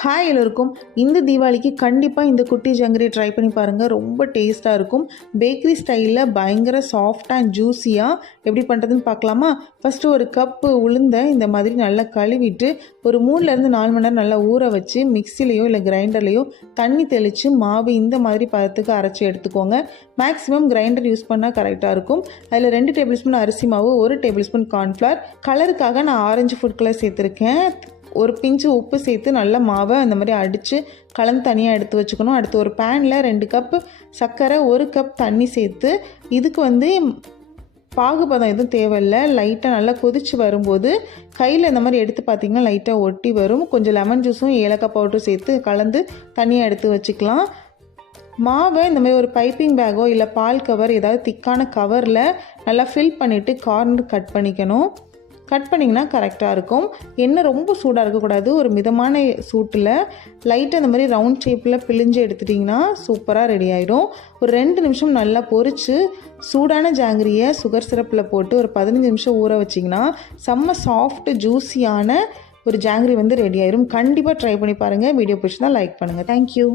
Hi எல்லோருக்கும். இந்த தீபாவளிக்கு கண்டிப்பாக இந்த குட்டி ஜாங்கிரி ட்ரை பண்ணி பாருங்கள். ரொம்ப டேஸ்ட்டாக இருக்கும். பேக்கரி ஸ்டைலில் பயங்கர சாஃப்டாக அண்ட் ஜூஸியாக எப்படி பண்ணுறதுன்னு பார்க்கலாமா? ஃபஸ்ட்டு ஒரு கப்பு உளுந்தை இந்த மாதிரி நல்லா கழுவிட்டு ஒரு 3-4 மணி நேரம் நல்லா ஊற வச்சு மிக்சிலையோ இல்லை கிரைண்டர்லையோ தண்ணி தெளித்து மாவு இந்த மாதிரி பதத்துக்கு அரைச்சி எடுத்துக்கோங்க. மேக்ஸிமம் கிரைண்டர் யூஸ் பண்ணால் கரெக்டாக இருக்கும். அதில் 2 டேபிள் ஸ்பூன் அரிசி மாவு, 1 டேபிள் ஸ்பூன் கார்ன்ஃப்ளவர், கலருக்காக நான் ஆரஞ்சு ஃபுட் கலர் சேர்த்துருக்கேன். ஒரு பிஞ்சு உப்பு சேர்த்து நல்லா மாவை அந்த மாதிரி அடித்து கலந்து தனியாக எடுத்து வச்சுக்கணும். அடுத்து ஒரு பேனில் 2 கப்பு சர்க்கரை, 1 கப் தண்ணி சேர்த்து இதுக்கு பாகுபதம் எதுவும் தேவையில்லை. லைட்டாக நல்லா கொதித்து வரும்போது கையில் இந்த மாதிரி எடுத்து பார்த்திங்கன்னா லைட்டாக ஒட்டி வரும். கொஞ்சம் லெமன் ஜூஸும் ஏலக்காய் பவுடரும் சேர்த்து கலந்து தனியாக எடுத்து வச்சுக்கலாம். மாவை இந்த மாதிரி ஒரு பைப்பிங் பேக்கோ இல்லை பால் கவர் ஏதாவது திக்கான கவரில் நல்லா ஃபில் பண்ணிவிட்டு கார்னர் கட் பண்ணிக்கணும். கட் பண்ணிங்கன்னா கரெக்டாக இருக்கும். எண்ணெய் ரொம்ப சூடாக இருக்கக்கூடாது. ஒரு மிதமான சூட்டில் லைட்டாக இந்த மாதிரி ரவுண்ட் ஷேப்பில் பிழிஞ்சு எடுத்துட்டிங்கன்னா சூப்பராக ரெடி ஆகிடும். ஒரு 2 நிமிஷம் நல்லா பொரித்து சூடான ஜாங்கிரியை சுகர் சிரப்பில் போட்டு ஒரு 15 நிமிஷம் ஊற வச்சிங்கன்னா செம்ம சாஃப்ட்டு ஜூஸியான ஒரு ஜாங்கிரி ரெடி ஆயிடும். கண்டிப்பாக ட்ரை பண்ணி பாருங்கள். வீடியோ பிடிச்சிருந்தா லைக் பண்ணுங்கள். தேங்க்யூ.